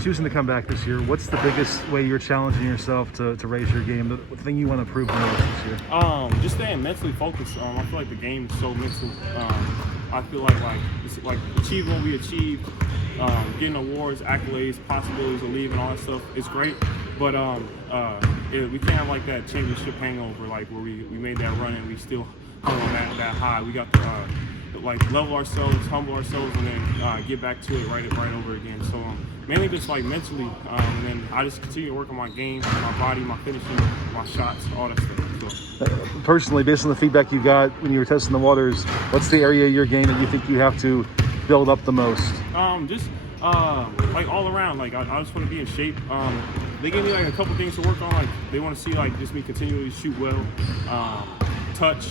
choosing to come back this year, what's the biggest way you're challenging yourself to raise your game? The thing you want to prove the most this year? Just staying mentally focused. I feel like the game is so mental. I feel like it's like achieving what we achieved, getting awards, accolades, possibilities of leaving, all that stuff. It's great, but we can't have like that championship hangover, like where we made that run and we still hung on that high. We got to like level ourselves, humble ourselves, and then get back to it right over again. So mainly just like mentally, and then I just continue to work on my game, my body, my finishing, my shots, all that stuff. So. Personally, based on the feedback you got when you were testing the waters, what's the area of your game that you think you have to build up the most? Like all around, like I just want to be in shape. They gave me like a couple things to work on. Like they want to see like just me continually shoot well, touch,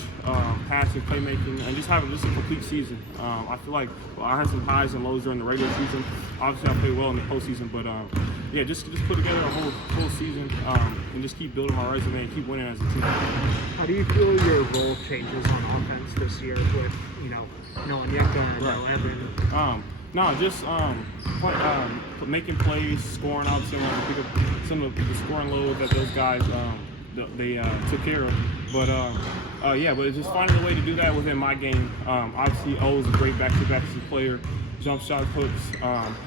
passing, playmaking, and just having just a complete season. I feel like I had some highs and lows during the regular season. Obviously, I played well in the postseason, but yeah, just put together a whole season and just keep building my resume and keep winning as a team. How do you feel your role changes on offense this year with Onyeka and Evan? No, just making plays, scoring. Obviously, I want to pick up some of the scoring load that those guys they took care of. But but it's just finding a way to do that within my game. Obviously, O is a great back-to-back player. Jump shot hooks,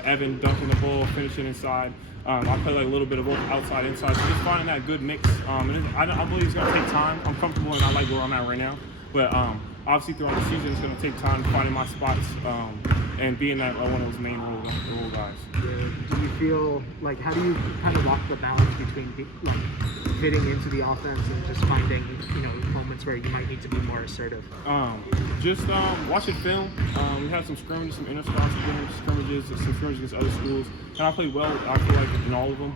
Evan dunking the ball, finishing inside. I play like a little bit of both outside, inside. So just finding that good mix. And I believe it's going to take time. I'm comfortable and I like where I'm at right now. But obviously throughout the season, it's going to take time finding my spots and being that one of those main role guys. Do you feel like, how do you kind of walk the balance between like fitting into the offense and just finding moments where you might need to be more assertive? Just watching film. We had some scrimmages, some scrimmages, some scrimmages against other schools, and I played well. I feel like in all of them.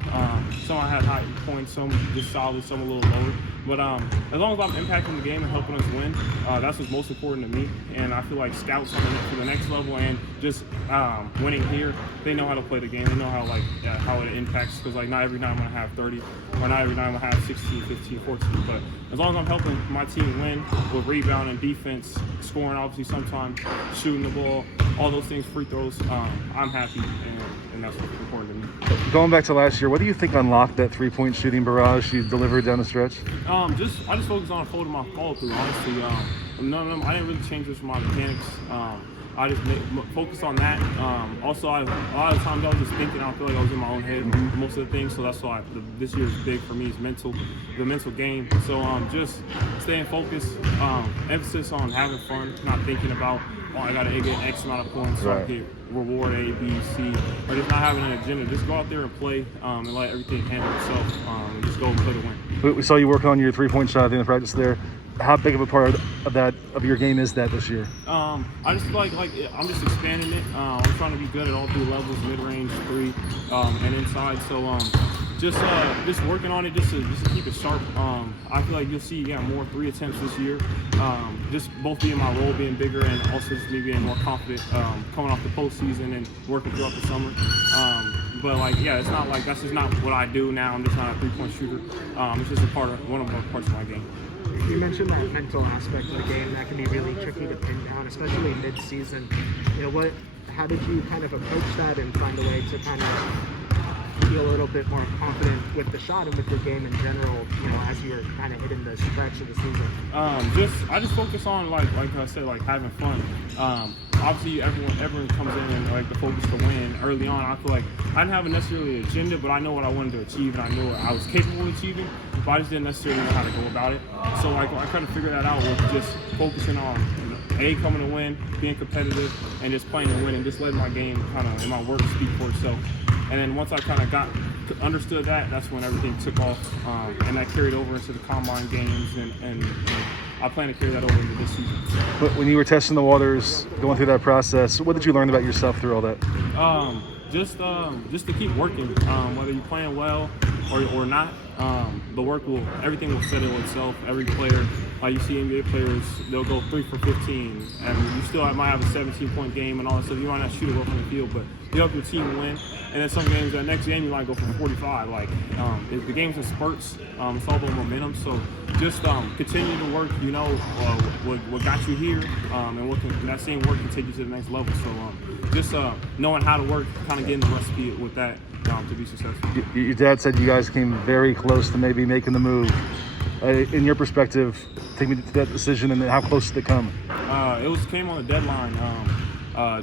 Some I had high points, some just solid, some a little lower. But as long as I'm impacting the game and helping us win, that's what's most important to me. And I feel like scouts to the next level and just winning here, they know how to play the game. They know how it impacts, because like not every night I'm going to have 30, or not every night I'm going to have 16, 15, 14. But as long as I'm helping my team win with rebounding, defense, scoring, obviously sometimes shooting the ball, all those things, free throws, I'm happy, and that's what's important to me. Going back to last year, what do you think unlocked that three-point shooting barrage you delivered down the stretch? I just focused on folding my follow-through, honestly. I didn't really change much of my mechanics. I just focused on that. Also, a lot of times I was just thinking. I feel like I was in my own head for most of the things. So that's why this year is big for me. Is the mental game. So just staying focused. Emphasis on having fun, not thinking about I got to get X amount of points, so I get reward A, B, C, or just not having an agenda. Just go out there and play and let everything handle itself, and just go and play to win. We saw you working on your three-point shot at the end of practice there. How big of a part of your game is that this year? I just feel like I'm just expanding it. I'm trying to be good at all three levels: mid-range, three, and inside. So just working on it just to keep it sharp. I feel like you'll see more 3 attempts this year. Just both being my role being bigger and also just me being more confident coming off the postseason and working throughout the summer. But it's not like that's just not what I do now. I'm just not a three-point shooter. It's just one of the parts of my game. You mentioned that mental aspect of the game that can be really tricky to pin down, especially mid-season. How did you kind of approach that and find a way to kind of feel a little bit more confident with the shot and with your game in general, as you're kind of hitting the stretch of the season? I just focus on like I said, like having fun. Obviously, everyone comes in and like the focus to win. Early on, I feel like I didn't have necessarily an agenda, but I know what I wanted to achieve, and I knew what I was capable of achieving. But I just didn't necessarily know how to go about it. So I kind of figured that out with just focusing on coming to win, being competitive, and just playing to win, and just letting my game and my work speak for itself. And then once I kind of understood that, that's when everything took off, and that carried over into the combine games, and I plan to carry that over into this season. But when you were testing the waters, going through that process, what did you learn about yourself through all that? Just to keep working, whether you're playing well or not. Everything will settle itself. Every player You see NBA players, they'll go 3 for 15, and you still might have a 17-point game and all that stuff. You might not shoot it well from the field, but you help your team win. And then some games, the next game you might go for 45. The game's in spurts. It's all about momentum. So just continue to work. You know what got you here, and that same work can take you to the next level. So just knowing how to work, kind of getting the recipe with that to be successful. Your dad said you guys came very close to maybe making the move. In your perspective, take me to that decision, and how close did it come? It came on the deadline.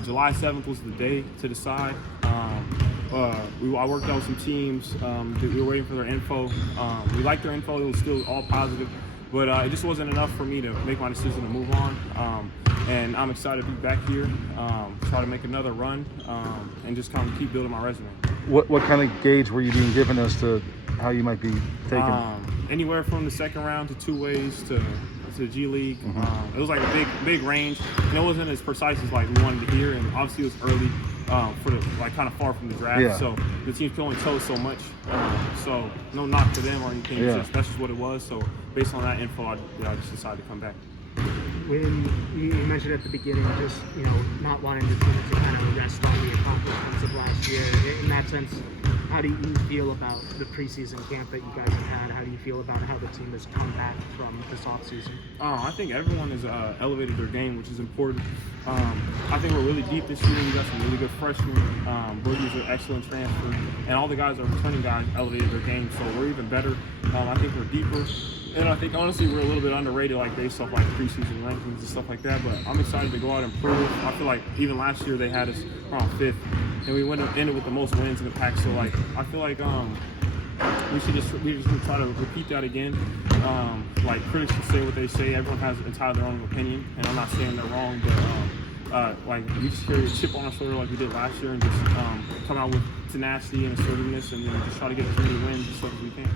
July 7th was the day to decide. I worked out with some teams. We were waiting for their info. We liked their info. It was still all positive, but it just wasn't enough for me to make my decision to move on. And I'm excited to be back here, try to make another run, and just kind of keep building my resume. What kind of gauge were you being given as to how you might be taken? Anywhere from the second round to 2 ways to the G League. It was like a big range, and it wasn't as precise as like we wanted to hear. And obviously it was early, for the kind of far from the draft. Yeah. So the teams can only toe so much. So no knock to them or anything. Yeah. That's just what it was. So based on that info, I just decided to come back. When you mentioned at the beginning, just not wanting the team to kind of rest on the accomplishments of last year. In that sense, how do you feel about the preseason camp that you guys have had? How do you feel about how the team has come back from this offseason? I think everyone has elevated their game, which is important. I think we're really deep this year. We got some really good freshmen. Boogie's an excellent transfer, and all the guys that are returning guys elevated their game, so we're even better. I think we're deeper. And I think, honestly, we're a little bit underrated, based off, preseason rankings and stuff like that. But I'm excited to go out and prove. I feel like even last year they had us around 5th, and we ended with the most wins in the pack. So, I feel like we just try to repeat that again. Critics can say what they say. Everyone has entirely their own opinion, and I'm not saying they're wrong. But we just carry a chip on our shoulder like we did last year, and just come out with tenacity and assertiveness, and then just try to get as many wins as much as we can.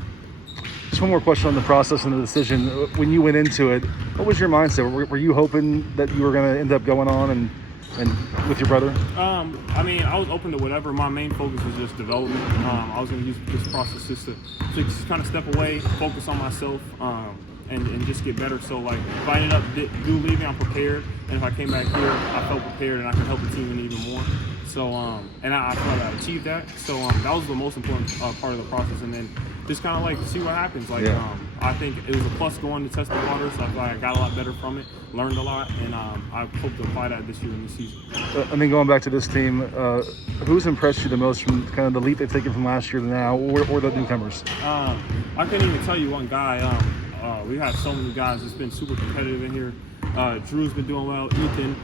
Just one more question on the process and the decision. When you went into it, what was your mindset? Were you hoping that you were going to end up going on and with your brother? I was open to whatever. My main focus was just development. I was going to use this process just to kind of step away, focus on myself, and just get better. So, if I ended up leaving, I'm prepared. And if I came back here, I felt prepared, and I could help the team even more. So, and I felt like I achieved that. So, that was the most important part of the process. And then just kind of see what happens. I think it was a plus going to test the waters. I feel like I got a lot better from it, learned a lot, and I hope to apply that this year in the season. And then going back to this team, who's impressed you the most from kind of the leap they've taken from last year to now, or the newcomers? I couldn't even tell you one guy. We have so many guys. It's been super competitive in here. Drew's been doing well. Ethan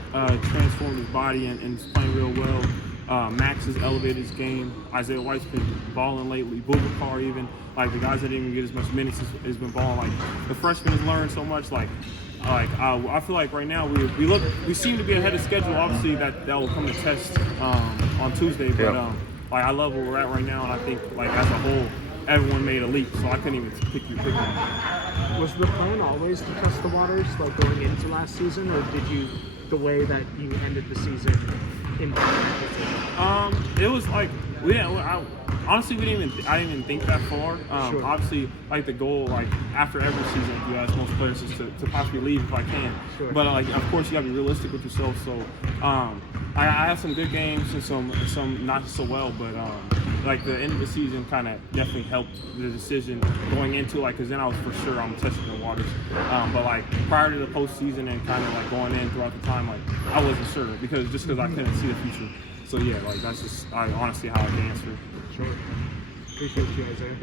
transformed his body and is playing real well. Max has elevated his game. Isaiah White's been balling lately. Boubacar even. The guys that didn't even get as much minutes has been balling. The freshmen has learned so much. I feel like right now we seem to be ahead of schedule. Obviously that will come to test on Tuesday. But I love where we're at right now, and I think as a whole, everyone made a leap. So I couldn't even pick one. Was the plan always to test the waters, going into last season, or did you, the way that you ended the season, impact that decision? It was honestly, I didn't even think that far. Sure. Obviously, the goal, after every season, if you ask most players, is to possibly leave if I can. Sure. But of course, you got to be realistic with yourself. So, I had some good games and some not so well. But the end of the season kind of definitely helped the decision going into because then I was for sure I'm testing the waters. But prior to the postseason and kind of going in throughout the time, I wasn't sure because I couldn't see the future. So yeah, that's just honestly how I can answer. Sure. Appreciate you, Isaiah. Yep.